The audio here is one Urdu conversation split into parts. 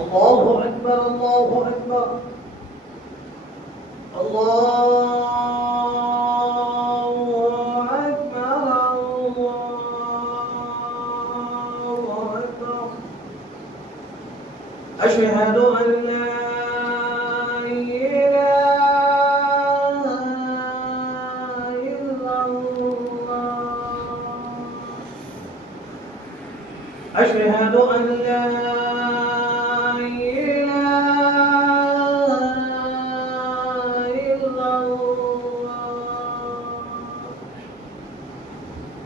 الله أكبر الله أكبر الله أكبر الله أكبر أشهد أن لا إله إلا الله أشهد أن لا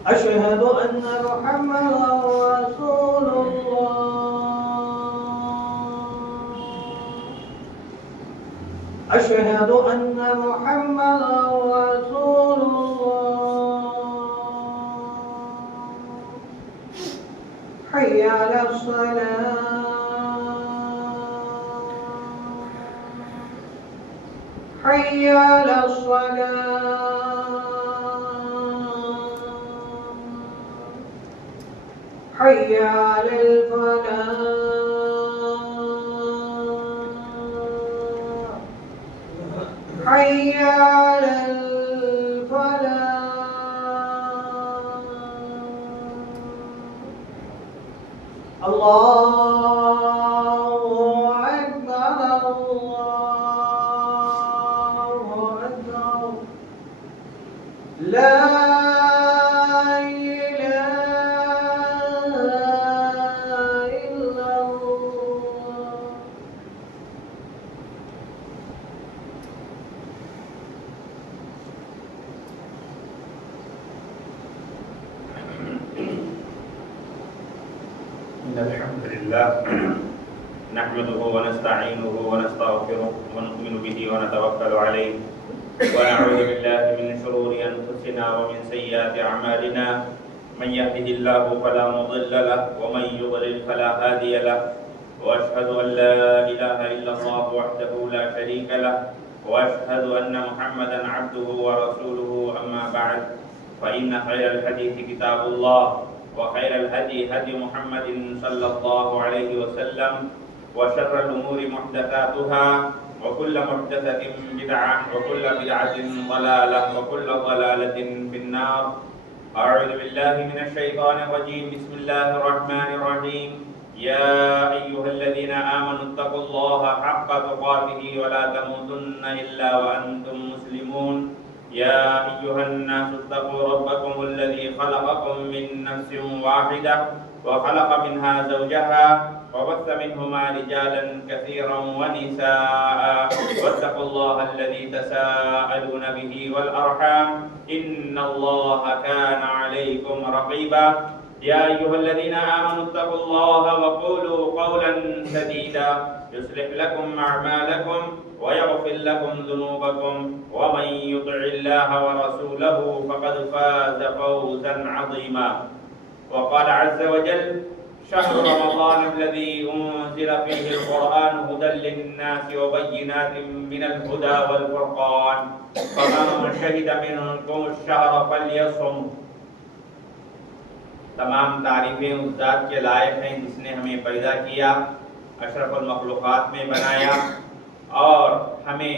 أشهد أن محمدا رسول الله أشهد أن محمدا رسول الله حي على الصلاة حي على الصلاة حي على الفلاح حي على الفلاح الله أكبر الله أكبر لا إن الحمد لله نحمده ونستعينه ونستغفره ونؤمن به ونتوكل عليه ونعوذ بالله من شرور أنفسنا ومن سيئات أعمالنا من يهده الله فلا مضل له ومن يضلل فلا هادي له وأشهد أن لا إله إلا الله وحده لا شريك له وأشهد أن محمدا عبده ورسوله أما بعد فإن خير الحديث كتاب الله وخير الهدي هدي محمد صلى الله عليه وسلم وشر الأمور محدثاتها وكل محدثة بدعة وكل بدعة ضلالة وكل ضلالة في النار أعوذ بالله من الشيطان الرجيم بسم الله الرحمن الرحيم يا أيها الذين آمنوا اتقوا الله حق تقاته ولا تموتن إلا وأنتم مسلمون يا أيها الناس اتقوا ربكم الذي خلقكم من نفس واحدة وخلق منها زوجها وبث منهما رجالا كثيرا ونساء واتقوا الله الذي تساءلون به والأرحام إن الله كان عليكم رقيبا يا أيها الذين آمنوا اتقوا الله وقولوا قولا سديدا يصلح لكم أعمالكم ويغفر لكم ذنوبكم ومن يطع الله ورسوله فقد فاز فوزا عظيما وقال عز وجل شهر رمضان الذي أنزل فيه القرآن هدى للناس وبينات من الهدى والفرقان فمن شهد منكم الشهر فليصم تمام تعریفیں اس ذات کے لائق ہیں جس نے ہمیں پیدا کیا اشرف المخلوقات میں بنایا اور ہمیں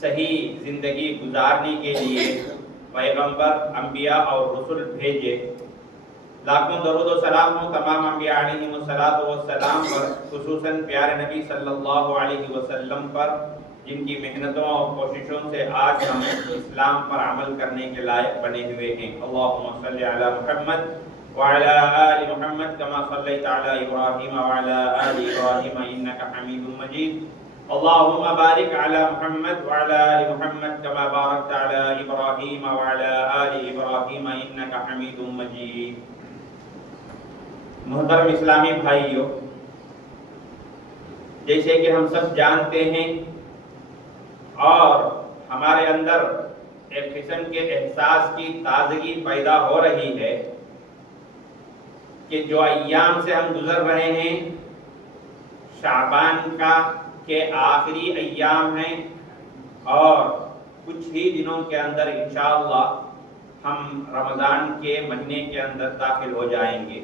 صحیح زندگی گزارنے کے لیے پیغمبر انبیاء اور رسول بھیجے لاکھوں درود و سلام ہوں تمام انبیاء علیہم السلام پر خصوصاً پیارے نبی صلی اللہ علیہ وسلم پر جن کی محنتوں اور کوششوں سے آج ہم اسلام پر عمل کرنے کے لائق بنے ہوئے ہیں اللہم صلی علی محمد وعلى آل محمد كما صليت على إبراهيم وعلى آل إبراهيم إنك حميد مجيد اللهم بارك على محمد وعلى آل محمد كما باركت على إبراهيم وعلى آل إبراهيم إنك حميد مجيد محترم اسلامی بھائیو، جیسے کہ ہم سب جانتے ہیں اور ہمارے اندر ایک قسم کے احساس کی تازگی پیدا ہو رہی ہے کہ جو ایام سے ہم گزر رہے ہیں شعبان کے آخری ایام ہیں اور کچھ ہی دنوں کے اندر انشاءاللہ ہم رمضان کے مہینے کے اندر داخل ہو جائیں گے۔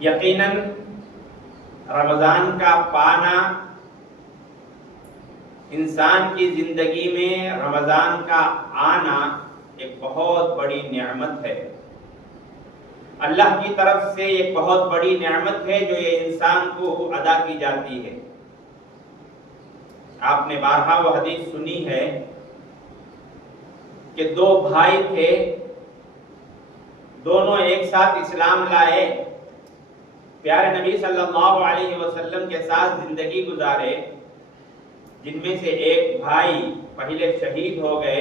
یقیناً رمضان کا پانا انسان کی زندگی میں رمضان کا آنا ایک بہت بڑی نعمت ہے، اللہ کی طرف سے ایک بہت بڑی نعمت ہے جو یہ انسان کو ادا کی جاتی ہے۔ آپ نے بارہا وہ حدیث سنی ہے کہ دو بھائی تھے، دونوں ایک ساتھ اسلام لائے، پیارے نبی صلی اللہ علیہ وسلم کے ساتھ زندگی گزارے، جن میں سے ایک بھائی پہلے شہید ہو گئے،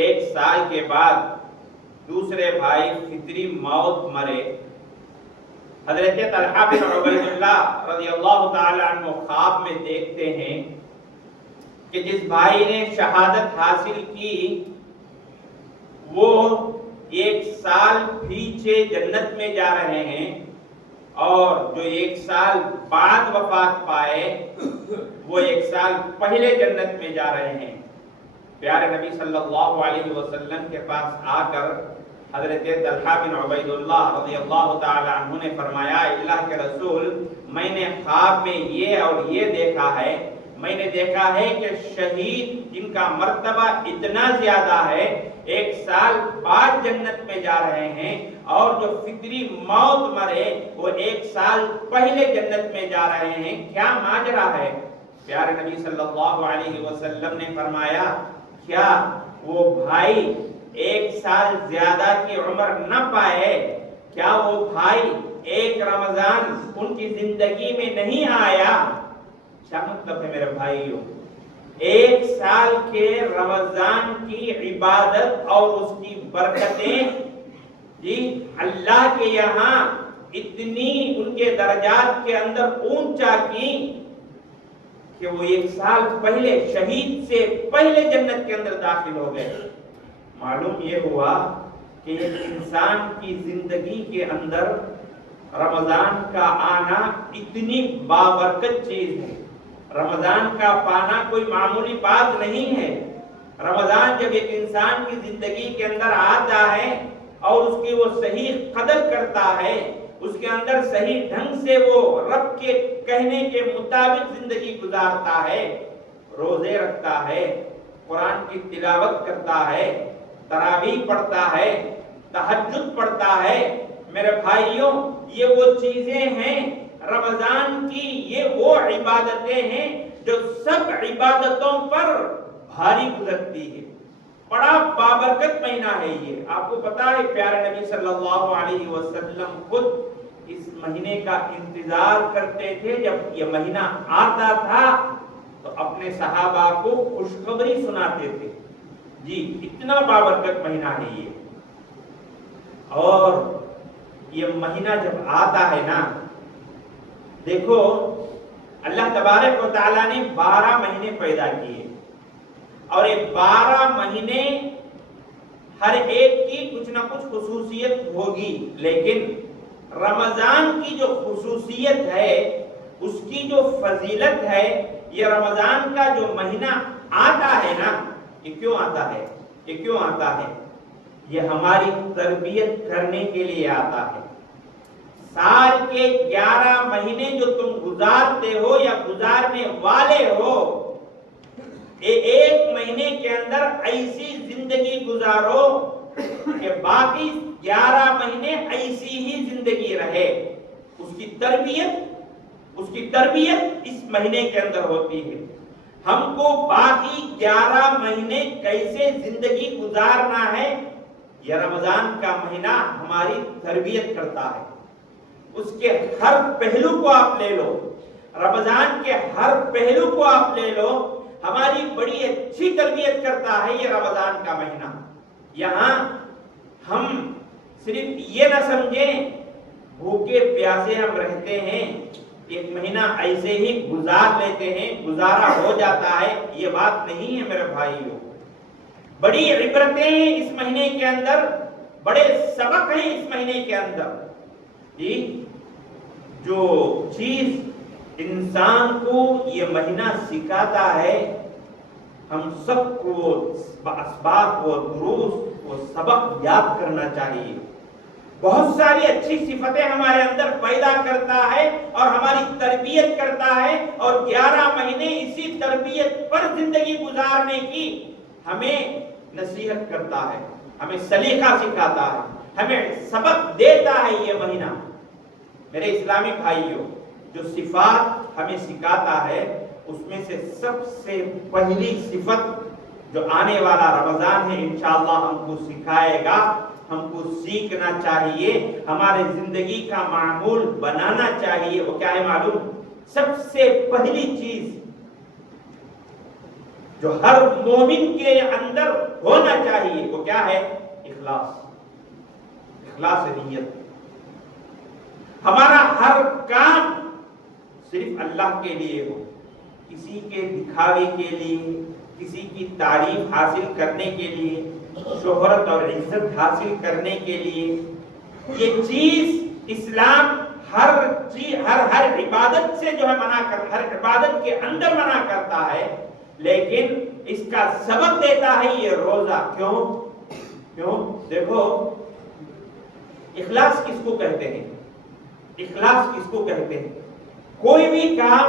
ایک سال کے بعد دوسرے بھائی فطری موت مرے۔ حضرت طلحہ بن عبید اللہ رضی اللہ تعالی عنہ خواب میں دیکھتے ہیں کہ جس بھائی نے شہادت حاصل کی وہ ایک سال پیچھے جنت میں جا رہے ہیں، اور جو ایک سال بعد وفات پائے وہ ایک سال پہلے جنت میں جا رہے ہیں۔ پیارے نبی صلی اللہ علیہ وسلم کے پاس آ کر حضرت طلحہ بن عبید اللہ رضی اللہ تعالی عنہ نے فرمایا، اللہ کے رسول، میں نے خواب میں یہ اور یہ دیکھا ہے، میں نے دیکھا ہے کہ شہید جن کا مرتبہ اتنا زیادہ ہے ایک سال بعد جنت میں جا رہے ہیں، اور جو فطری موت مرے وہ ایک سال پہلے جنت میں جا رہے ہیں، کیا ماجرا ہے؟ پیارے نبی صلی اللہ علیہ وسلم نے فرمایا، کیا وہ بھائی ایک سال زیادہ کی عمر نہ پائے؟ کیا وہ بھائی ایک رمضان ان کی زندگی میں نہیں آیا؟ کیا مطلب ہے میرے بھائیوں؟ ایک سال کے رمضان کی عبادت اور اس کی برکتیں جی اللہ کے یہاں اتنی ان کے درجات کے اندر اونچا کی کہ وہ ایک سال پہلے شہید سے پہلے جنت کے اندر داخل ہو گئے۔ معلوم یہ ہوا کہ ایک انسان کی زندگی کے اندر رمضان کا آنا اتنی بابرکت چیز ہے، رمضان کا پانا کوئی معمولی بات نہیں ہے۔ رمضان جب ایک انسان کی زندگی کے اندر آتا ہے اور اس کی وہ صحیح قدر کرتا ہے، اس کے اندر صحیح ڈھنگ سے وہ رب کے کہنے کے مطابق زندگی گزارتا ہے، روزے رکھتا ہے، قرآن کی تلاوت کرتا ہے، تراویح پڑھتا ہے، تہجد پڑھتا ہے، میرے بھائیوں یہ وہ چیزیں ہیں، رمضان کی یہ وہ عبادتیں ہیں جو سب عبادتوں پر بھاری گزرتی ہے۔ بڑا بابرکت مہینہ ہے یہ، آپ کو پتا ہے پیارے نبی صلی اللہ علیہ وسلم خود اس مہینے کا انتظار کرتے تھے، جب یہ مہینہ آتا تھا تو اپنے صحابہ کو خوشخبری سناتے تھے، جی اتنا بابرکت مہینہ ہے یہ۔ اور یہ مہینہ جب آتا ہے نا، دیکھو اللہ تبارک و تعالیٰ نے 12 مہینے پیدا کیے، اور یہ 12 مہینے ہر ایک کی کچھ نہ کچھ خصوصیت ہوگی، لیکن رمضان کی جو خصوصیت ہے، اس کی جو فضیلت ہے، یہ رمضان کا جو مہینہ آتا ہے نا، یہ کیوں آتا ہے؟ یہ کیوں آتا ہے؟ یہ ہماری تربیت کرنے کے لیے آتا ہے۔ سال کے 11 مہینے جو تم گزارتے ہو یا گزارنے والے ہو، ایک مہینے کے اندر ایسی زندگی گزارو کہ باقی 11 مہینے ایسی ہی زندگی رہے۔ اس کی تربیت اس مہینے کے اندر ہوتی ہے۔ ہم کو باقی 11 مہینے کیسے زندگی گزارنا ہے، یہ رمضان کا مہینہ ہماری تربیت کرتا ہے۔ اس کے ہر پہلو کو آپ لے لو، رمضان کے ہر پہلو کو آپ لے لو، ہماری بڑی اچھی تربیت کرتا ہے یہ رمضان کا مہینہ۔ یہاں ہم صرف یہ نہ سمجھیں بھوکے پیاسے ہم رہتے ہیں، ایک مہینہ ایسے ہی گزار لیتے ہیں، گزارا ہو جاتا ہے، یہ بات نہیں ہے میرے بھائیوں۔ بڑی عبرتیں ہیں اس مہینے کے اندر، بڑے سبق ہیں اس مہینے کے اندر، جی جو چیز انسان کو یہ مہینہ سکھاتا ہے، ہم سب کو اسباق و دروس و سبق یاد کرنا چاہیے۔ بہت ساری اچھی صفتیں ہمارے اندر پیدا کرتا ہے اور ہماری تربیت کرتا ہے، اور 11 مہینے اسی تربیت پر زندگی گزارنے کی ہمیں نصیحت کرتا ہے، ہمیں سلیقہ سکھاتا ہے، ہمیں سبق دیتا ہے یہ مہینہ۔ میرے اسلامی بھائیوں، جو صفات ہمیں سکھاتا ہے اس میں سے سب سے پہلی صفت جو آنے والا رمضان ہے انشاءاللہ ہم کو سکھائے گا، ہم کو سیکھنا چاہیے، ہمارے زندگی کا معمول بنانا چاہیے، وہ کیا ہے معلوم؟ سب سے پہلی چیز جو ہر مومن کے اندر ہونا چاہیے وہ کیا ہے؟ اخلاص، اخلاص نیت۔ ہمارا ہر کام صرف اللہ کے لیے ہو، کسی کے دکھاوے کے لیے، کسی کی تعریف حاصل کرنے کے لیے، شہرت اور عزت حاصل کرنے کے لیے، یہ چیز اسلام ہر عبادت سے جو ہے منع کر، ہر عبادت کے اندر منع کرتا ہے، لیکن اس کا سبب دیتا ہے یہ روزہ۔ کیوں؟ دیکھو، اخلاص کس کو کہتے ہیں؟ اخلاص کس کو کہتے ہیں؟ کوئی بھی کام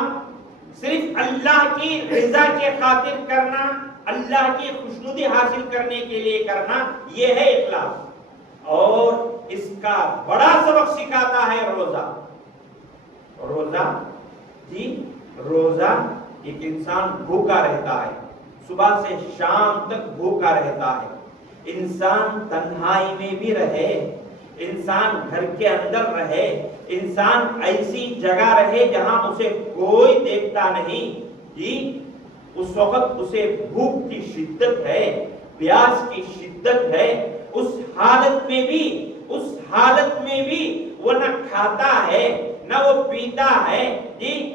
صرف اللہ کی رضا کے خاطر کرنا، اللہ کی خوشنودی حاصل کرنے کے لیے کرنا، یہ ہے اخلاص۔ اور اس کا بڑا سبق سکھاتا ہے روزہ۔ روزہ ایک انسان بھوکا رہتا ہے، صبح سے شام تک بھوکا رہتا ہے، انسان تنہائی میں بھی رہے، انسان گھر کے اندر رہے، انسان ایسی جگہ رہے جہاں اسے کوئی دیکھتا نہیں، اس وقت اسے بھوک کی شدت ہے، پیاس کی شدت ہے، اس حالت میں بھی وہ نہ کھاتا ہے نہ وہ پیتا ہے،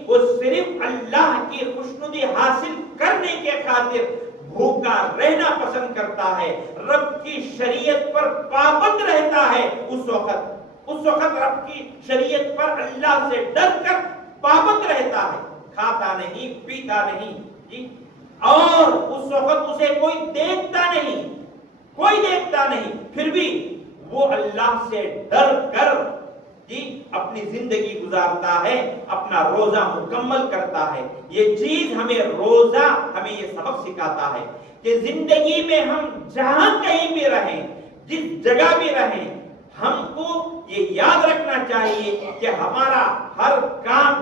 وہ صرف اللہ کی خوشنودی حاصل کرنے کے خاطر بھوکا رہنا پسند کرتا ہے، رب کی شریعت پر پابند رہتا ہے۔ اس وقت رب کی شریعت پر اللہ سے ڈر کر پابند رہتا ہے، کھاتا نہیں، پیتا نہیں، اور اس وقت اسے کوئی دیکھتا نہیں، پھر بھی وہ اللہ سے ڈر کر اپنی زندگی گزارتا ہے، اپنا روزہ مکمل کرتا ہے۔ یہ چیز روزہ ہمیں یہ سبق سکھاتا ہے کہ زندگی میں ہم جہاں کہیں بھی رہیں، جس جگہ بھی رہیں، ہم کو یہ یاد رکھنا چاہیے کہ ہمارا ہر کام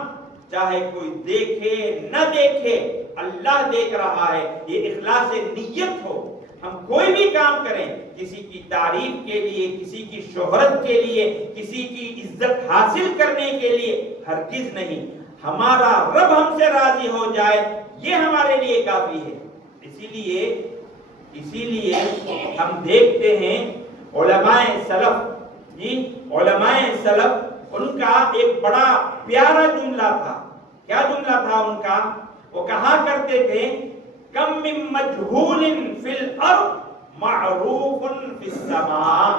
چاہے کوئی دیکھے نہ دیکھے، اللہ دیکھ رہا ہے، یہ اخلاص نیت ہو۔ ہم کوئی بھی کام کریں، کسی کی تعریف کے لیے، کسی کی شہرت کے لیے، کسی کی عزت حاصل کرنے کے لیے ہرگز نہیں، ہمارا رب ہم سے راضی ہو جائے یہ ہمارے لیے کافی ہے۔ اسی لیے ہم دیکھتے ہیں علماء سلف ان کا ایک بڑا پیارا جملہ تھا۔ کیا جملہ تھا ان کا؟ وہ کہا کرتے تھے کم من مجہول فی الارض معروف فی السماء،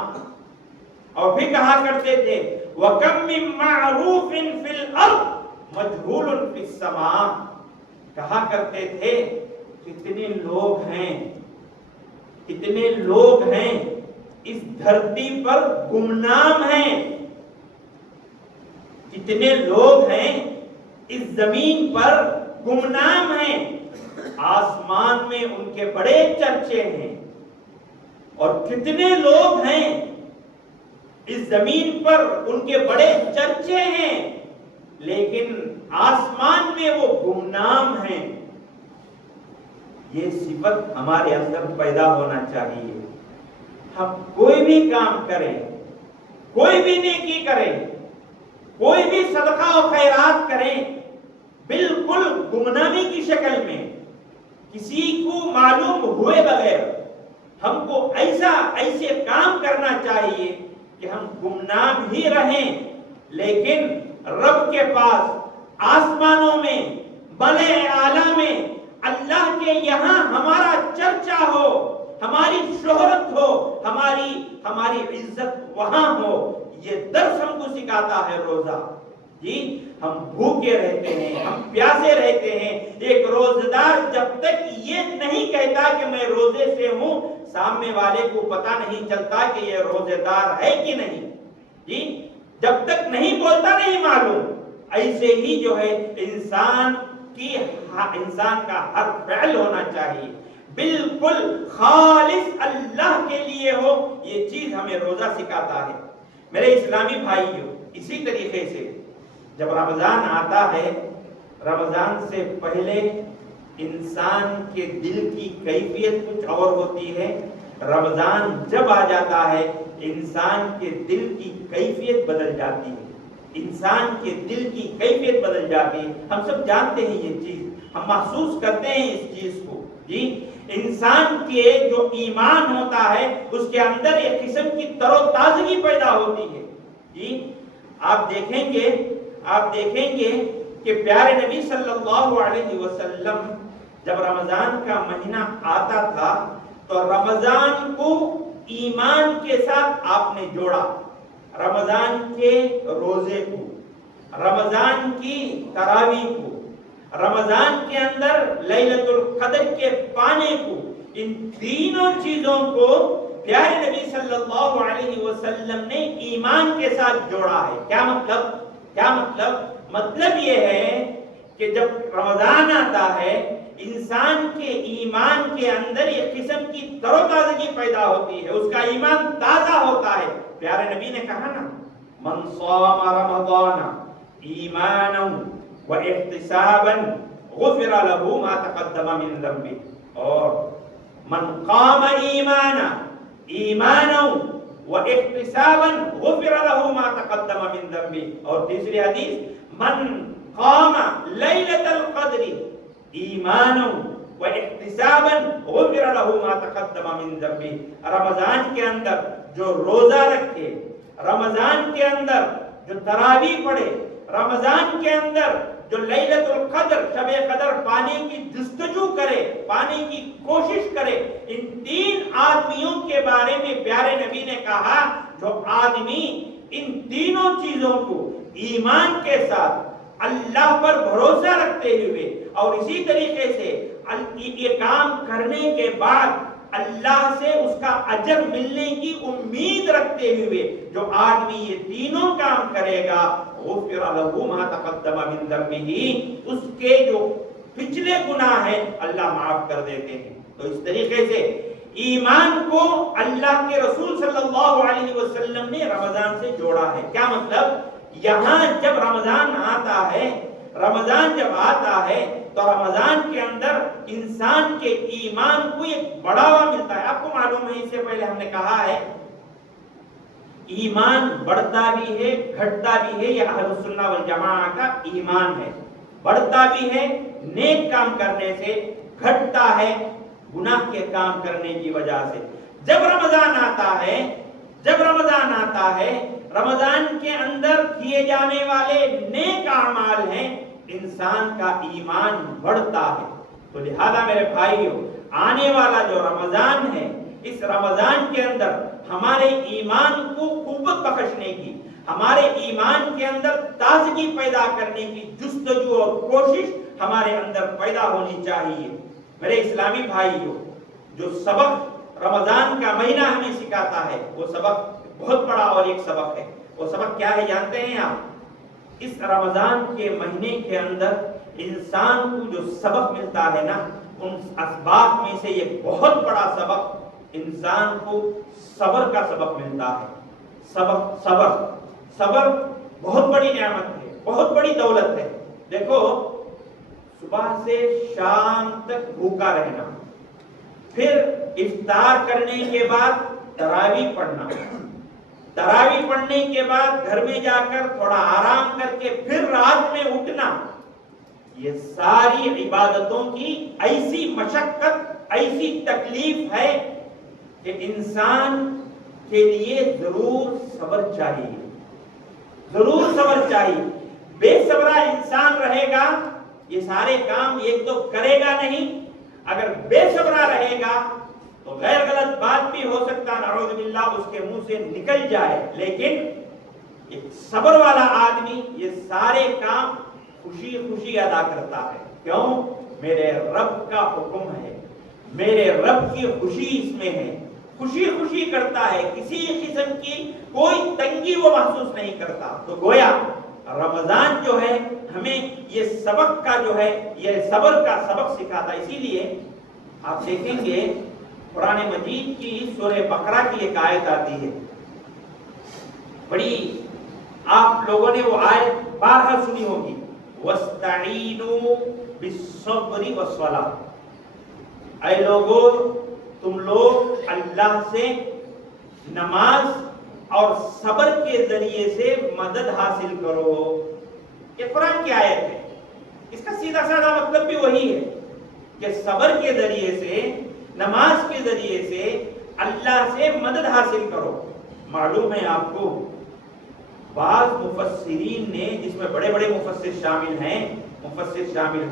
اور پھر کہا کرتے تھے وَكَم مِّن مَّعْرُوفٍ فِي الْأَرْضِ مَجْهُولٌ فِي السَّمَاءِ، کہا کرتے تھے کتنے لوگ ہیں اس دھرتی پر گمنام ہیں، کتنے لوگ ہیں اس زمین پر گمنام ہیں، آسمان میں ان کے بڑے چرچے ہیں، اور کتنے لوگ ہیں اس زمین پر ان کے بڑے چرچے ہیں لیکن آسمان میں وہ گمنام ہیں۔ یہ صفت ہمارے اندر پیدا ہونا چاہیے۔ ہم کوئی بھی کام کریں، کوئی بھی نیکی کریں، کوئی بھی صدقہ و خیرات کریں، بالکل گمنامی کی شکل میں، کسی کو معلوم ہوئے بغیر ہم کو ایسے کام کرنا چاہیے کہ ہم گمنام ہی رہیں، لیکن رب کے پاس آسمانوں میں بلے اعلیٰ میں اللہ کے یہاں ہمارا چرچا ہو، ہماری شہرت ہو، ہماری عزت وہاں ہو۔ یہ درس ہم کو سکھاتا ہے روزہ۔ ہم بھوکے رہتے ہیں، ہم پیاسے رہتے ہیں، ایک روزدار جب تک یہ نہیں کہتا کہ میں روزے سے ہوں، سامنے والے کو پتہ نہیں چلتا کہ یہ روزے دار ہے کہ نہیں۔ جب تک نہیں بولتا نہیں معلوم. ایسے ہی جو ہے انسان کا ہر فعل ہونا چاہیے بالکل خالص اللہ کے لیے ہو. یہ چیز ہمیں روزہ سکھاتا ہے میرے اسلامی بھائیوں. اسی طریقے سے جب رمضان آتا ہے، رمضان سے پہلے انسان کے دل کی کیفیت کچھ اور ہوتی ہے. رمضان جب آ جاتا ہے انسان کے دل کی کیفیت بدل جاتی ہے. انسان کے دل کی کیفیت بدل جاتی ہے. ہم سب جانتے ہیں یہ چیز، ہم محسوس کرتے ہیں اس چیز کو. جی، انسان کے جو ایمان ہوتا ہے اس کے اندر ایک قسم کی تر و تازگی پیدا ہوتی ہے. جی، آپ دیکھیں گے کہ پیارے نبی صلی اللہ علیہ وسلم جب رمضان کا مہینہ آتا تھا تو رمضان کو ایمان کے ساتھ آپ نے جوڑا. رمضان کے روزے کو، رمضان کی تراویح کو، رمضان کے اندر لیلۃ القدر کے پانے کو، ان تینوں چیزوں کو پیارے نبی صلی اللہ علیہ وسلم نے ایمان کے ساتھ جوڑا ہے. کیا مطلب؟ مطلب یہ ہے کہ جب رمضان آتا ہے انسان کے ایمان کے اندر ایک قسم کی تر و تازگی پیدا ہوتی ہے، اس کا ایمان تازہ ہوتا ہے. پیارے نبی نے کہا نا، من صام رمضان ایمانا و احتسابا غفر له ما تقدم من ذنبه، اور من قام ایمانا و احتسابا غفر له ما تقدم من ذنبه. اور تیسری حدیث، من قام لیلۃ القدر ایمانا و احتسابا غفر له ما تقدم من ذنبه. رمضان کے اندر جو روزہ رکھے، رمضان کے اندر جو تراویح پڑھے، رمضان کے اندر جو لیلۃ القدر شب قدر پانے کی جستجو کرے، پانے کی کوشش کرے، ان تین آدمیوں کے بارے میں پیارے نبی نے کہا جو آدمی ان تینوں چیزوں کو ایمان کے ساتھ اللہ پر بھروسہ رکھتے ہوئے اور اسی طریقے سے یہ کام کرنے کے بعد اللہ سے اس کا اجر ملنے کی امید رکھتے ہوئے جو آدمی یہ تینوں کام کرے گا، غفر له ما تقدم من ذنبه، اس کے جو پچھلے گناہ ہیں اللہ معاف کر دیتے ہیں. تو اس طریقے سے ایمان کو اللہ کے رسول صلی اللہ علیہ وسلم نے رمضان سے جوڑا ہے. کیا مطلب؟ یہاں جب رمضان جب آتا ہے تو رمضان کے اندر انسان کے ایمان کو ایک بڑھاوا ملتا ہے. آپ کو معلوم ہے، اس سے پہلے ہم نے کہا ہے ایمان بڑھتا بھی ہے گھٹتا بھی ہے. یہ اہل السنہ والجماعہ کا ایمان ہے. بڑھتا بھی ہے نیک کام کرنے سے، گھٹتا ہے گناہ کے کام کرنے کی وجہ سے. جب رمضان آتا ہے رمضان کے اندر کیے جانے والے نیک اعمال ہیں، انسان کا ایمان بڑھتا ہے. تو لہذا میرے بھائیوں، آنے والا جو رمضان ہے، اس رمضان کے اندر ہمارے ایمان کو قوت بخشنے کی، ہمارے ایمان کے اندر تازگی پیدا کرنے کی جستجو اور کوشش ہمارے اندر پیدا ہونی چاہیے. میرے اسلامی بھائیوں، جو سبق رمضان کا مہینہ ہمیں سکھاتا ہے وہ سبق بہت بڑا اور ایک سبق ہے. وہ سبق کیا ہے جانتے ہیں آپ؟ اس رمضان کے مہینے کے اندر انسان کو جو سبق ملتا ہے نا، ان اسباب میں سے یہ بہت بڑا سبق انسان کو صبر کا سبق ملتا ہے. صبر بہت بڑی نعمت ہے، بہت بڑی دولت ہے. دیکھو، صبح سے شام تک بھوکا رہنا، پھر افطار کرنے کے بعد تراویح پڑھنا، تراویح پڑھنے کے بعد گھر میں جا کر تھوڑا آرام کر کے پھر رات میں اٹھنا، یہ ساری عبادتوں کی ایسی مشقت، ایسی تکلیف ہے کہ انسان کے لیے ضرور صبر چاہیے، ضرور صبر چاہیے. بے صبرا انسان رہے گا یہ سارے کام ایک تو کرے گا نہیں. اگر بے صبرا رہے گا تو غیر غلط بات بھی ہو سکتا، نعوذ باللہ، اس کے منہ سے نکل جائے. لیکن ایک صبر والا آدمی یہ سارے کام خوشی خوشی ادا کرتا ہے. کیوں؟ میرے رب کا حکم ہے، میرے رب کی خوشی اس میں ہے. خوشی خوشی کرتا ہے، کسی قسم کی کوئی تنگی وہ محسوس نہیں کرتا. تو گویا رمضان جو ہے ہمیں یہ سبق کا جو ہے یہ صبر کا سبق سکھاتا ہے. اسی لیے آپ دیکھیں گے قرآن مجید کی سورہ بقرہ کی ایک آیت آتی ہے، بڑی آپ لوگوں نے وہ آیت بارہا سنی ہوگی، وَاسْتَعِینُوا بِالصَّبْرِ وَالصَّلَاةِ. اے لوگو تم لوگ اللہ سے نماز اور صبر کے ذریعے سے مدد حاصل کرو. یہ قرآن کی آیت ہے، اس کا سیدھا سادہ مطلب بھی وہی ہے کہ صبر کے ذریعے سے، نماز کے ذریعے سے اللہ سے مدد حاصل کرو. معلوم ہے آپ کو بعض مفسرین نے، جس میں بڑے بڑے مفسر شامل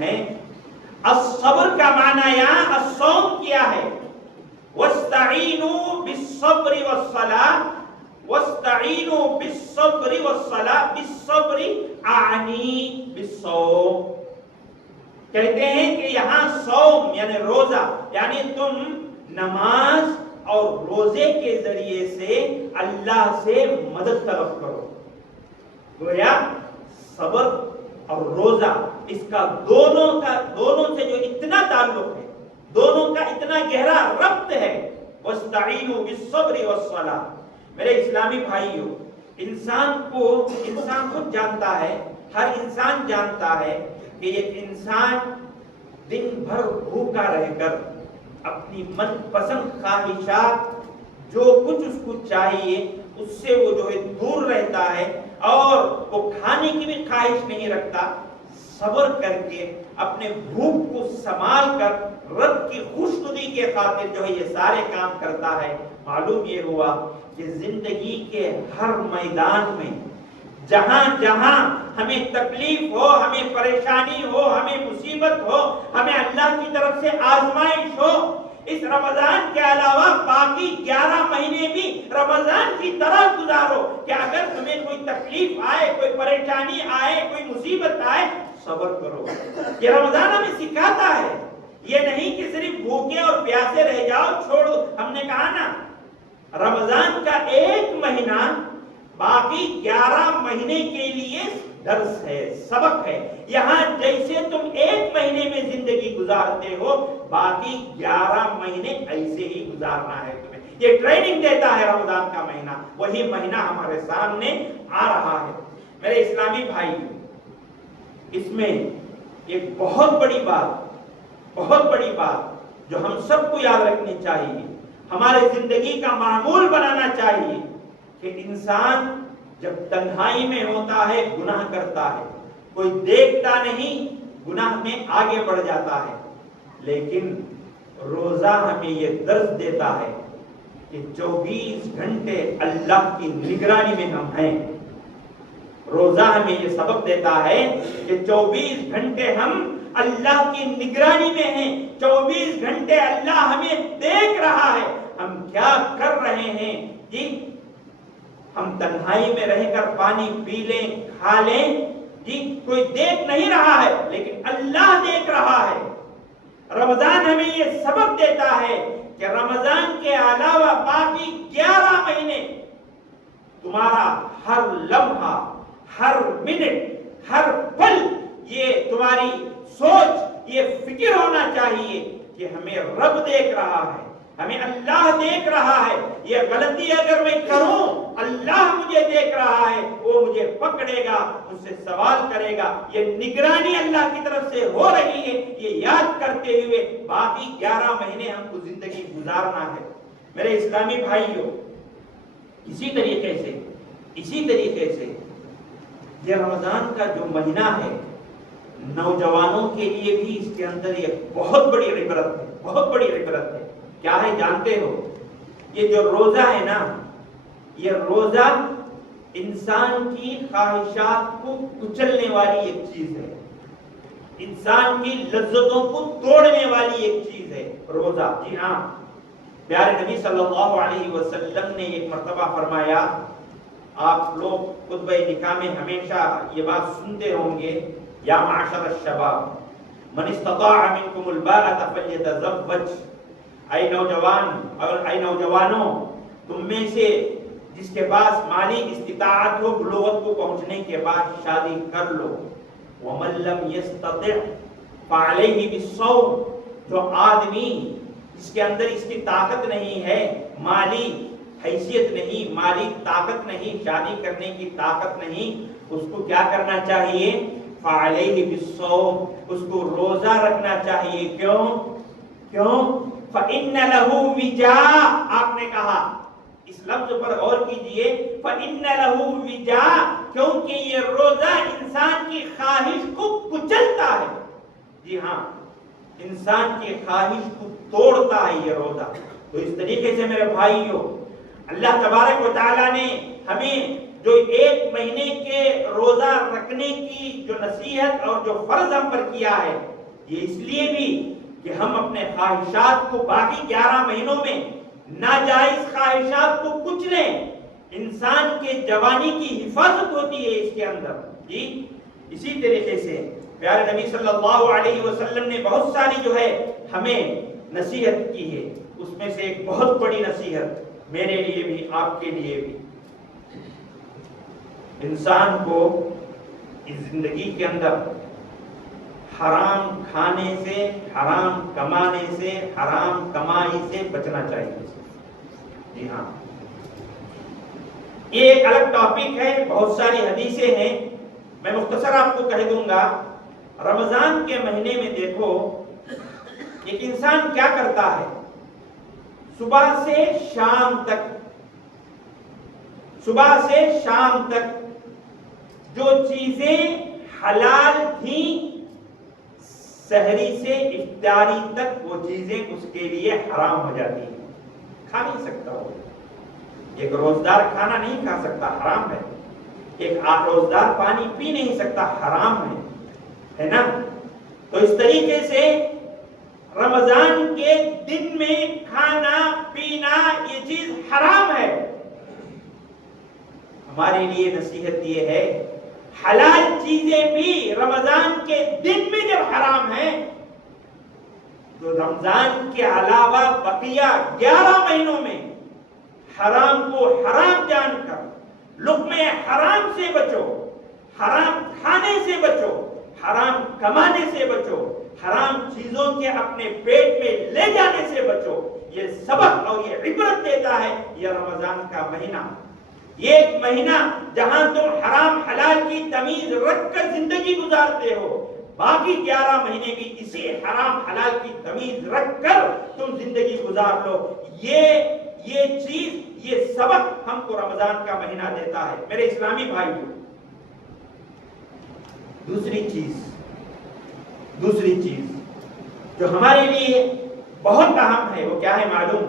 ہیں، الصبر کا معنی یہاں الصوم کیا ہے. وَاسْتَعِینُوا بِالصَّبْرِ وَالصَّلَاةِ وَاسْتَعِینُوا بِالصَّبْرِ وَالصَّلَاةِ بِالصَّبْرِ أَعْنِي بِالصَّوْمِ. کہتے ہیں کہ یہاں صوم یعنی روزہ، یعنی تم نماز اور روزے کے ذریعے سے اللہ سے مدد طلب کرو. گویا صبر اور روزہ اس کا دونوں سے جو اتنا تعلق ہے، دونوں کا اتنا گہرا ربط ہے. وَاسْتَعِینُوا بِالصَّبْرِ وَالصَّلَاةِ. میرے اسلامی بھائیوں، انسان خود جانتا ہے، ہر انسان جانتا ہے کہ ایک انسان دن بھر بھوکا رہ کر اپنی من پسند خواہشات جو کچھ اس کو چاہیے اس سے وہ جو ہے دور رہتا ہے اور وہ کھانے کی بھی خواہش نہیں رکھتا. صبر کر کے اپنے بھوک کو سنبھال کر رب کی خوشنودی کے خاطر جو ہے یہ سارے کام کرتا ہے. معلوم یہ ہوا کہ زندگی کے ہر میدان میں جہاں جہاں ہمیں تکلیف ہو، ہمیں پریشانی ہو، ہمیں مصیبت ہو، ہمیں اللہ کی طرف سے آزمائش ہو، اس رمضان کے علاوہ باقی 11 مہینے بھی رمضان کی طرح گزارو کہ اگر تمہیں کوئی تکلیف آئے، کوئی پریشانی آئے، کوئی مصیبت آئے، صبر کرو. یہ رمضان ہمیں سکھاتا ہے. یہ نہیں کہ صرف بھوکے اور پیاسے رہ جاؤ، چھوڑ دو. ہم نے کہا نا رمضان کا ایک مہینہ باقی 11 مہینے کے لیے درس ہے، سبق ہے. یہاں جیسے تم ایک مہینے میں زندگی گزارتے ہو، باقی 11 مہینے ایسے ہی گزارنا ہے تمہیں. یہ ٹریننگ دیتا ہے رمضان کا مہینہ. وہی مہینہ ہمارے سامنے آ رہا ہے. میرے اسلامی بھائی، اس میں ایک بہت بڑی بات جو ہم سب کو یاد رکھنی چاہیے، ہمارے زندگی کا معمول بنانا چاہیے کہ انسان جب تنہائی میں ہوتا ہے گناہ کرتا ہے، کوئی دیکھتا نہیں، گناہ میں آگے بڑھ جاتا ہے. لیکن روزہ ہمیں یہ درس دیتا ہے کہ 24 گھنٹے اللہ کی نگرانی میں ہم ہیں. روزہ ہمیں یہ سبق دیتا ہے کہ 24 گھنٹے ہم اللہ کی نگرانی میں ہیں. 24 گھنٹے اللہ ہمیں دیکھ رہا ہے ہم کیا کر رہے ہیں. جی ہم تنہائی میں رہ کر پانی پی لیں، کھا لیں، جی کوئی دیکھ نہیں رہا ہے لیکن اللہ دیکھ رہا ہے. رمضان ہمیں یہ سبق دیتا ہے کہ رمضان کے علاوہ باقی 11 مہینے تمہارا ہر لمحہ، ہر منٹ، ہر پل یہ تمہاری سوچ، یہ فکر ہونا چاہیے کہ ہمیں رب دیکھ رہا ہے، ہمیں اللہ دیکھ رہا ہے. یہ غلطی اگر میں کروں، اللہ مجھے دیکھ رہا ہے، وہ مجھے پکڑے گا، مجھ سے سوال کرے گا. یہ نگرانی اللہ کی طرف سے ہو رہی ہے. یہ یاد کرتے ہوئے باقی 11 مہینے ہم کو زندگی گزارنا ہے. میرے اسلامی بھائیوں، اسی طریقے سے یہ رمضان کا جو مہینہ ہے، نوجوانوں کے لیے بھی اس کے اندر ایک بہت بڑی عبرت ہے. کیا ہے جانتے ہو؟ یہ جو روزہ ہے نا، یہ روزہ انسان کی خواہشات کو کچلنے والی ایک چیز ہے، انسان کی لذتوں کو توڑنے والی ایک چیز ہے روزہ. جی ہاں، پیارے نبی صلی اللہ علیہ وسلم نے ایک مرتبہ فرمایا، آپ لوگ خطبہ نکاح میں ہمیشہ یہ بات سنتے ہوں گے، یا معاشر الشباب من استطاع منکم الباءۃ فلیتزوج. اے نوجوانوں، تم میں سے جس کے پاس مالی استطاعت ہو بلوغت کو پہنچنے کے بعد شادی کر لو. وَمَن لَّمْ يَسْتَطِعْ فَعَلَيْهِ بِالصَّوْمِ، جو آدمی جس کے اندر اس کی طاقت نہیں ہے، مالی حیثیت نہیں، مالی طاقت نہیں، شادی کرنے کی طاقت نہیں، اس کو کیا کرنا چاہیے؟ فَعَلَيْهِ بِالصَّوْمِ، اس کو روزہ رکھنا چاہیے. کیوں؟ فَإِنَّ لَهُ وِجَاءَ، آپ نے کہا اس لفظ پر غور کیجئے، فَإِنَّ لَهُ وِجَاءَ، کیونکہ یہ روزہ انسان کی خواہش کو کچلتا ہے. جی ہاں، انسان کی خواہش کو توڑتا ہے یہ روزہ. تو اس طریقے سے میرے بھائیوں، اللہ تبارک و تعالیٰ نے ہمیں جو 1 مہینے کے روزہ رکھنے کی جو نصیحت اور جو فرض ہم پر کیا ہے، یہ اس لیے بھی کہ ہم اپنے خواہشات کو باقی 11 مہینوں میں ناجائز خواہشات کو کچلیں. انسان کے جوانی کی حفاظت ہوتی ہے اس کے اندر. جی اسی طریقے سے پیارے نبی صلی اللہ علیہ وسلم نے بہت ساری جو ہے ہمیں نصیحت کی ہے. اس میں سے ایک بہت بڑی نصیحت میرے لیے بھی، آپ کے لیے بھی، انسان کو اس زندگی کے اندر حرام کھانے سے، حرام کمانے سے، حرام کمائی سے بچنا چاہیے. جی ہاں، یہ ایک الگ ٹاپک ہے، بہت ساری حدیثیں ہیں، میں مختصر آپ کو کہہ دوں گا. رمضان کے مہینے میں دیکھو ایک انسان کیا کرتا ہے، صبح سے شام تک جو چیزیں حلال تھیں سحری سے افطاری تک وہ چیزیں اس کے لیے حرام ہو جاتی ہیں. کھا نہیں سکتا وہ. ایک روزدار کھانا نہیں کھا سکتا، حرام ہے. ایک روزدار پانی پی نہیں سکتا، حرام ہے نا. تو اس طریقے سے رمضان کے دن میں کھانا پینا یہ چیز حرام ہے. ہمارے لیے نصیحت یہ ہے، حلال چیزیں بھی رمضان کے دن میں جب حرام ہیں تو رمضان کے علاوہ بقیہ 11 مہینوں میں حرام کو حرام جان کر لقمے حرام سے بچو، حرام کھانے سے بچو، حرام کمانے سے بچو، حرام چیزوں کے اپنے پیٹ میں لے جانے سے بچو. یہ سبق اور یہ عبرت دیتا ہے یہ رمضان کا مہینہ. یہ ایک مہینہ جہاں تم حرام حلال کی تمیز رکھ کر زندگی گزارتے ہو، باقی 11 مہینے بھی اسی حرام حلال کی تمیز رکھ کر تم زندگی گزار لو. یہ چیز، یہ سبق ہم کو رمضان کا مہینہ دیتا ہے میرے اسلامی بھائیوں. دوسری چیز جو ہمارے لیے بہت اہم ہے وہ کیا ہے معلوم؟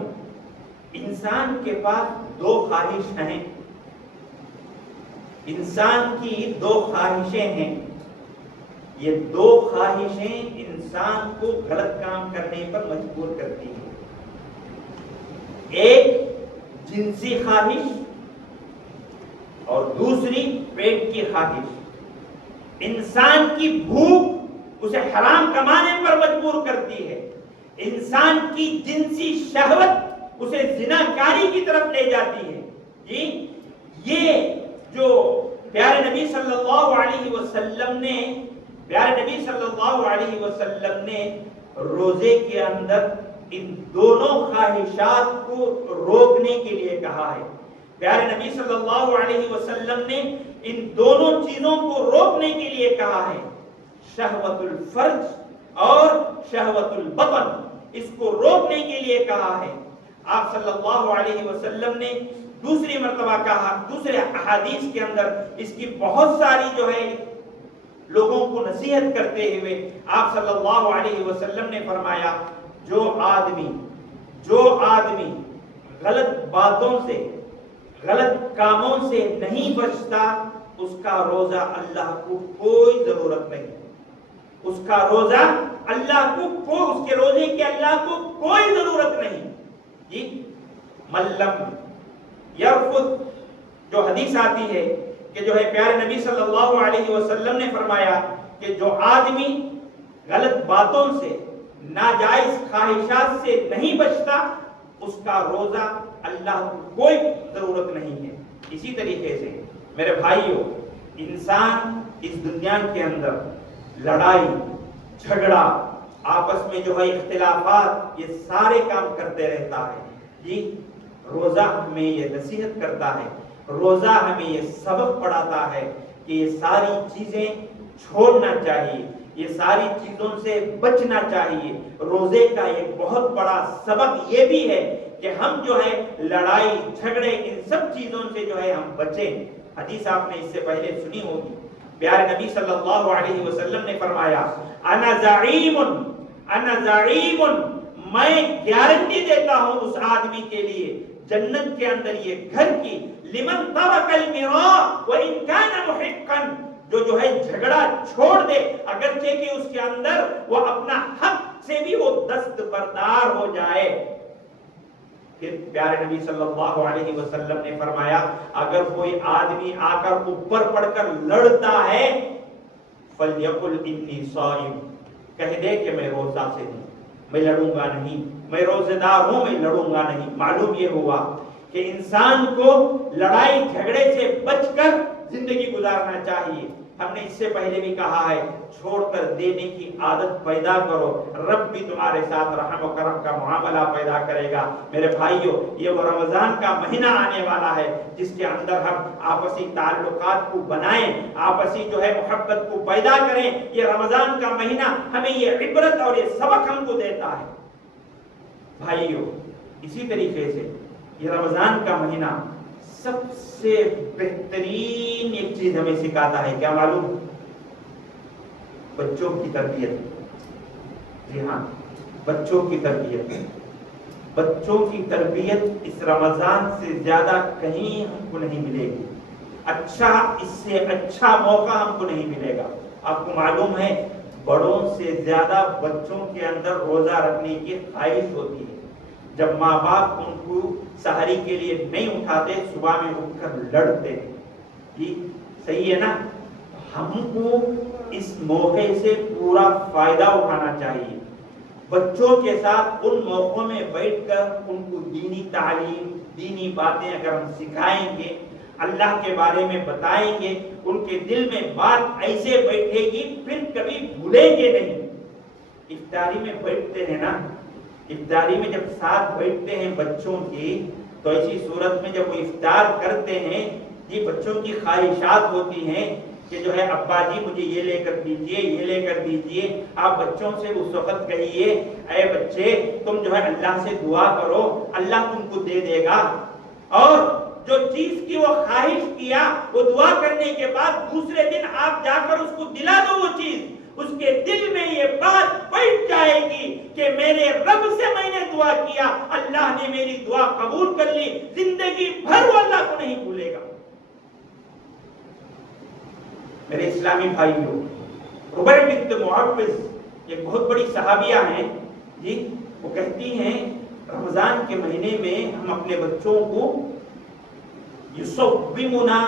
انسان کے پاس 2 خواہش ہیں. انسان کی 2 خواہشیں ہیں. یہ 2 خواہشیں انسان کو غلط کام کرنے پر مجبور کرتی ہیں. ایک جنسی خواہش اور دوسری پیٹ کی خواہش. انسان کی بھوک اسے حرام کمانے پر مجبور کرتی ہے. انسان کی جنسی شہوت اسے زناکاری کی طرف لے جاتی ہے. جی یہ جو پیارے نبی صلی اللہ علیہ وسلم نے روزے کے اندر ان دونوں خواہشات کو روکنے کے لیے کہا ہے. پیارے نبی صلی اللہ علیہ وسلم نے ان دونوں چیزوں کو روکنے کے لیے کہا ہے. شہوت الفرج اور شہوت البطن، اس کو روکنے کے لیے کہا ہے. آپ صلی اللہ علیہ وسلم نے دوسری مرتبہ کہا، دوسرے احادیث کے اندر اس کی بہت ساری جو ہے لوگوں کو نصیحت کرتے ہوئے آپ صلی اللہ علیہ وسلم نے فرمایا، جو آدمی غلط باتوں سے، غلط کاموں سے نہیں بچتا، اس کا روزہ اللہ کو کوئی ضرورت نہیں. اس کا روزہ اللہ کو اس کے روزے کے اللہ کو کوئی ضرورت نہیں. جی ملم یرفض، جو حدیث آتی ہے کہ جو ہے پیارے نبی صلی اللہ علیہ وسلم نے فرمایا کہ جو آدمی غلط باتوں سے، ناجائز خواہشات سے نہیں بچتا اس کا روزہ اللہ کو کوئی ضرورت نہیں ہے۔ اسی طریقے سے میرے بھائیوں، انسان اس دنیا کے اندر لڑائی جھگڑا آپس میں جو ہے اختلافات یہ سارے کام کرتے رہتا ہے۔ جی روزہ ہمیں یہ نصیحت کرتا ہے، روزہ ہمیں یہ سبق پڑھاتا ہے کہ یہ ساری چیزیں چھوڑنا چاہیے، یہ ساری چیزوں سے بچنا چاہیے۔ روزے کا ایک بہت بڑا سبق یہ بھی ہے کہ ہم جو ہے لڑائی جھگڑے ان سب چیزوں سے جو ہے ہم بچیں۔ حدیث آپ نے اس سے پہلے سنی ہوگی، پیارے نبی صلی اللہ علیہ وسلم نے فرمایا انا زعیم، میں گارنٹی دیتا ہوں اس آدمی کے لیے جنت کے اندر یہ گھر کی، لمن ترک المراء وان كان محقا، جو ہے جھگڑا چھوڑ دے اگرچہ کہ اس کے اندر وہ اپنا حق سے بھی وہ دستبردار ہو جائے۔ پھر پیارے نبی صلی اللہ علیہ وسلم نے فرمایا اگر کوئی آدمی آ کر اوپر پڑھ کر لڑتا ہے فلیقل انی صائم، کہہ دے کہ میں روزہ سے ہوں، میں لڑوں گا نہیں، میں روزہ دار ہوں، میں لڑوں گا نہیں۔ معلوم یہ ہوا کہ انسان کو لڑائی جھگڑے سے بچ کر زندگی گزارنا چاہیے۔ ہم نے اس سے پہلے بھی کہا ہے چھوڑ کر دینے کی عادت پیدا کرو، رب بھی تمہارے ساتھ رحم و کرم کا معاملہ پیدا کرے گا۔ میرے بھائیوں، یہ وہ رمضان کا مہینہ آنے والا ہے جس کے اندر ہم آپسی تعلقات کو بنائیں، آپسی جو ہے محبت کو پیدا کریں۔ یہ رمضان کا مہینہ ہمیں یہ عبرت اور یہ سبق ہم کو دیتا ہے۔ بھائیوں، اسی طریقے سے یہ رمضان کا مہینہ سب سے بہترین ایک چیز ہمیں سکھاتا ہے، کیا معلوم؟ بچوں کی تربیت۔ جی ہاں، بچوں کی تربیت۔ بچوں کی تربیت اس رمضان سے زیادہ کہیں ہم کو نہیں ملے گی، اچھا اس سے اچھا موقع ہم کو نہیں ملے گا۔ آپ کو معلوم ہے بڑوں سے زیادہ بچوں کے اندر روزہ رکھنے کی خواہش ہوتی ہے۔ جب ماں باپ ان کو سحری کے لیے نہیں اٹھاتے، صبح میں اٹھ کر لڑتے ہیں، یہ صحیح ہے نا؟ ہم کو اس موقع سے پورا فائدہ اٹھانا چاہیے۔ بچوں کے ساتھ ان موقعوں میں بیٹھ کر ان کو دینی تعلیم، دینی باتیں اگر ہم سکھائیں گے، اللہ کے بارے میں بتائیں گے، ان کے دل میں بات ایسے بیٹھے گی پھر کبھی بھولیں گے نہیں۔ افطاری میں بیٹھتے ہیں نا، افطاری میں جب ساتھ بیٹھتے ہیں بچوں کی، تو ایسی صورت میں جب وہ افطار کرتے ہیں، یہ بچوں کی خواہشات ہوتی ہیں کہ جو ہے ابا جی مجھے یہ لے کر دیجئے، یہ لے کر دیجئے۔ آپ بچوں سے اس وقت کہیے اے بچے تم جو ہے اللہ سے دعا کرو، اللہ تم کو دے دے گا۔ اور جو چیز کی وہ خواہش کیا، وہ دعا کرنے کے بعد دوسرے دن آپ جا کر اس کو دلا دو، وہ چیز اس کے دل میں یہ بات بیٹھ جائے گی کہ میرے رب سے میں نے دعا کیا، اللہ نے میری دعا قبول کر لی، زندگی بھر وہ اللہ کو نہیں بھولے گا۔ میرے اسلامی بھائیوں، ربیع بنت معوذ ایک بہت بڑی صحابیہ ہیں، جی وہ کہتی ہیں رمضان کے مہینے میں ہم اپنے بچوں کو یصومنا،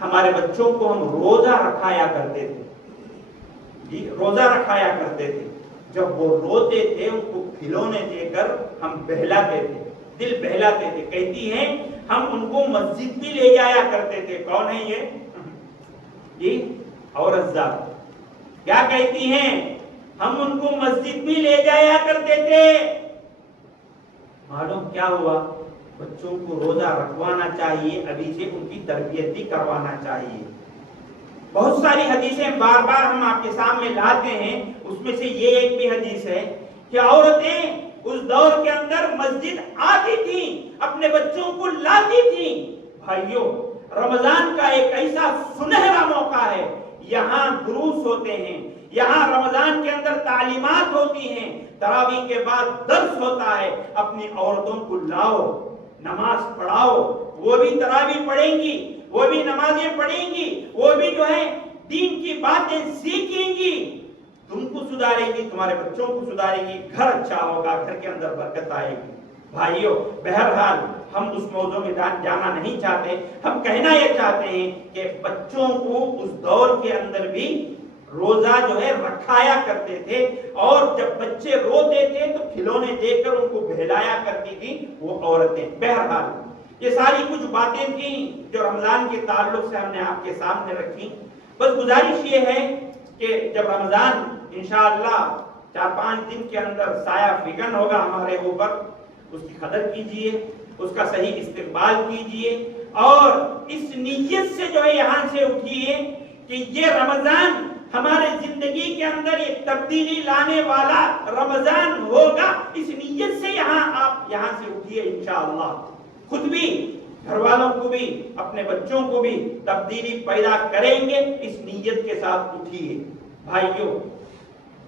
ہمارے بچوں کو ہم روزہ رکھایا کرتے تھے، جی روزہ رکھایا کرتے تھے۔ جب وہ روتے تھے ان کو کھلونے دے کر ہم بہلاتے تھے، دل بہلاتے تھے۔ کہتی ہیں ہم ان کو مسجد بھی لے جایا کرتے تھے۔ کون ہے یہ؟ جی عورت ذات کیا کہتی ہیں؟ ہم ان کو مسجد بھی لے جایا کرتے تھے۔ معلوم کیا ہوا؟ بچوں کو روزہ رکھوانا چاہیے، ابھی سے ان کی تربیت بھی کروانا چاہیے۔ بہت ساری حدیثیں بار بار ہم آپ کے سامنے لاتے ہیں، اس میں سے یہ ایک بھی حدیث ہے کہ عورتیں اس دور کے اندر مسجد آتی تھیں، اپنے بچوں کو لاتی تھیں۔ بھائیوں، رمضان کا ایک ایسا سنہرا موقع ہے، یہاں دروس ہوتے ہیں، یہاں رمضان کے اندر تعلیمات ہوتی ہیں، تراویح کے بعد درس ہوتا ہے۔ اپنی عورتوں کو لاؤ، نماز پڑھاؤ، وہ بھی تراویح پڑھیں گی، وہ بھی نمازیں پڑھیں گی، وہ بھی جو ہے دین کی باتیں سیکھیں گی، تم کو سدھاریں گی، تمہارے بچوں کو سدھاریں گی، گھر اچھا ہوگا، گھر کے اندر برکت آئے گی۔ بھائیوں، بہرحال ہم اس موضوع میں جانا نہیں چاہتے، ہم کہنا یہ چاہتے ہیں کہ بچوں کو اس دور کے اندر بھی روزہ جو ہے رکھایا کرتے تھے، اور جب بچے روتے تھے تو کھلونے دے کر ان کو بہلایا کرتی تھی وہ عورتیں۔ بہرحال یہ ساری کچھ باتیں تھیں جو رمضان کے تعلق سے ہم نے آپ کے سامنے رکھی۔ بس گزارش یہ ہے کہ جب رمضان انشاءاللہ 4-5 دن کے اندر سایہ فگن ہوگا ہمارے اوپر، اس کی قدر کیجئے، اس کا صحیح استقبال کیجئے، اور اس نیت سے جو ہے یہاں سے اٹھیے کہ یہ رمضان ہمارے زندگی کے اندر ایک تبدیلی لانے والا رمضان ہوگا۔ اس نیت سے آپ یہاں سے اٹھیے انشاءاللہ، خود بھی، گھر والوں کو بھی، اپنے بچوں کو بھی تبدیلی پیدا کریں گے۔ اس نیت کے ساتھ اٹھیے۔ بھائیوں،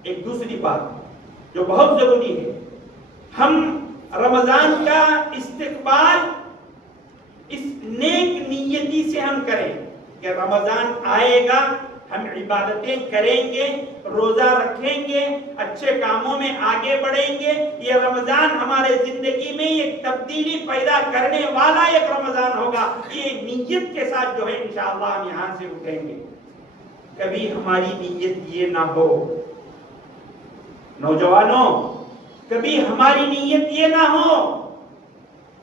ایک دوسری بات جو بہت ضروری ہے، ہم رمضان کا استقبال اس نیک نیتی سے ہم کریں کہ رمضان آئے گا، ہم عبادتیں کریں گے، روزہ رکھیں گے، اچھے کاموں میں آگے بڑھیں گے۔ یہ رمضان ہمارے زندگی میں ایک تبدیلی پیدا کرنے والا ایک رمضان ہوگا۔ یہ نیت کے ساتھ جو ہے انشاءاللہ ہم یہاں سے اٹھیں گے۔ کبھی ہماری نیت یہ نہ ہو، نوجوانوں، کبھی ہماری نیت یہ نہ ہو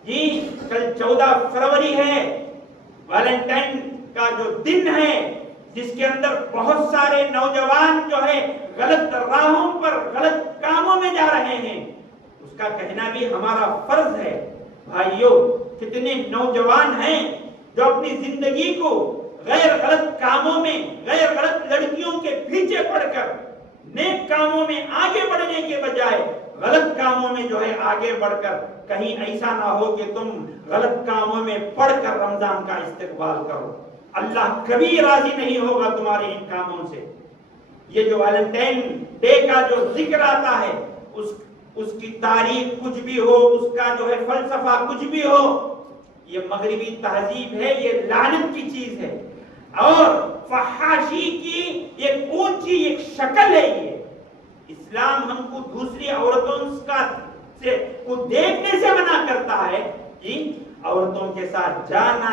جی کل 14 فروری ہے، ویلنٹائن کا جو دن ہے، جس کے اندر بہت سارے نوجوان جو ہے غلط راہوں پر، غلط کاموں میں جا رہے ہیں، اس کا کہنا بھی ہمارا فرض ہے۔ بھائیوں، کتنے نوجوان ہیں جو اپنی زندگی کو غیر غلط کاموں میں، غیر غلط لڑکیوں کے پیچھے پڑ کر نیک کاموں میں آگے بڑھنے کے بجائے غلط کاموں میں جو ہے آگے بڑھ کر، کہیں ایسا نہ ہو کہ تم غلط کاموں میں پڑھ کر رمضان کا استقبال کرو۔ اللہ کبھی راضی نہیں ہوگا تمہارے ان کاموں سے۔ یہ جو ویلنٹائن ڈے کا جو ذکر آتا ہے، اس کی تاریخ کچھ بھی ہو، اس کا جو ہے فلسفہ کچھ بھی ہو، یہ مغربی تہذیب ہے، یہ لعنت کی چیز ہے، اور فحاشی کی ایک اونچی ایک شکل ہے۔ یہ اسلام ہم کو دوسری عورتوں کو دیکھنے سے منع کرتا ہے کہ عورتوں کے ساتھ جانا،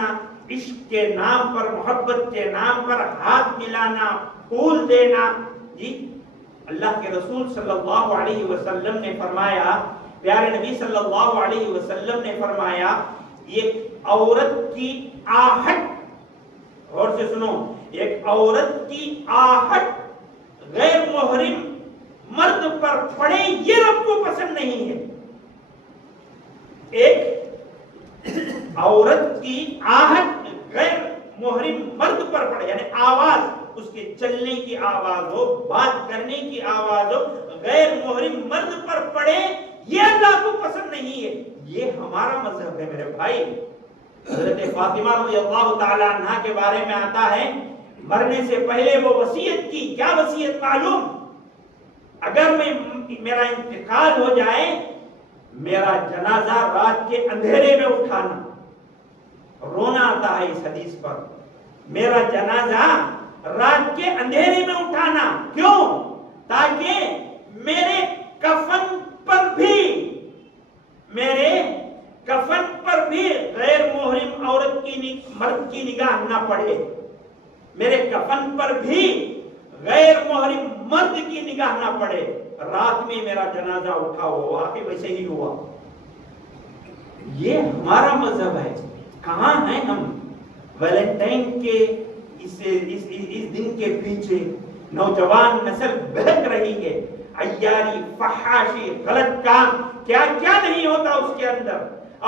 عشق کے نام پر، محبت کے نام پر ہاتھ ملانا، پھول دینا۔ جی اللہ کے رسول صلی اللہ علیہ وسلم نے فرمایا، پیارے نبی صلی اللہ علیہ وسلم نے فرمایا، ایک عورت کی آہٹ، غور سے سنو، ایک عورت کی آہٹ غیر محرم مرد پر پڑے یہ رب کو پسند نہیں ہے۔ ایک عورت کی آہٹ غیر محرم مرد پر پڑے، یعنی آواز، اس کے چلنے کی آواز ہو، بات کرنے کی آواز ہو، غیر محرم مرد پر پڑے، یہ اللہ کو پسند نہیں ہے۔ یہ ہمارا مذہب ہے میرے بھائی۔ حضرت فاطمہ رضی اللہ تعالی عنہا کے بارے میں آتا ہے، مرنے سے پہلے وہ وصیت کی، کیا وصیت معلوم؟ اگر میرا انتقال ہو جائے، میرا جنازہ رات کے اندھیرے میں اٹھانا۔ رونا آتا ہے اس حدیث پر، میرا جنازہ رات کے اندھیرے میں اٹھانا، کیوں؟ تاکہ میرے کفن پر بھی غیر محرم عورت کی، مرد کی نگاہ نہ پڑے، میرے کفن پر بھی غیر محرم مرد کی نگاہ نہ پڑے، رات میں میرا جنازہ اٹھا ہو۔ واقعی ویسے ہی ہوا۔ یہ ہمارا مذہب ہے۔ کہاں ہیں ہم؟ ویلنٹائن کے اس دن کے پیچھے نوجوان نسل بہک رہی ہے، عیاری، فحاشی، غلط کام کیا کیا نہیں ہوتا اس کے اندر،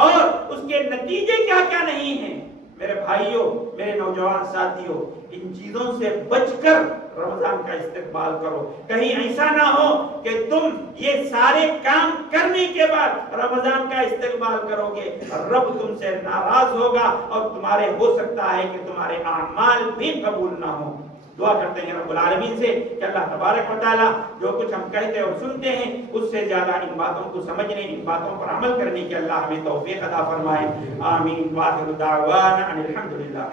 اور اس کے نتیجے کیا کیا نہیں ہیں۔ میرے بھائیوں، میرے نوجوان ساتھیوں، ان چیزوں سے بچ کر رمضان کا استقبال کرو۔ کہیں ایسا نہ ہو کہ تم یہ سارے کام کرنے کے بعد رمضان کا استقبال کرو گے، رب تم سے ناراض ہوگا، اور تمہارے ہو سکتا ہے کہ تمہارے اعمال بھی قبول نہ ہوں۔ دعا کرتے ہیں رب العالمین سے کہ اللہ تبارک و تعالی جو کچھ ہم کہتے اور سنتے ہیں اس سے زیادہ ان باتوں کو سمجھنے، ان باتوں پر عمل کرنے کی اللہ ہمیں توفیق عطا فرمائے۔ آمین۔ وآخر دعوانا ان الحمدللہ۔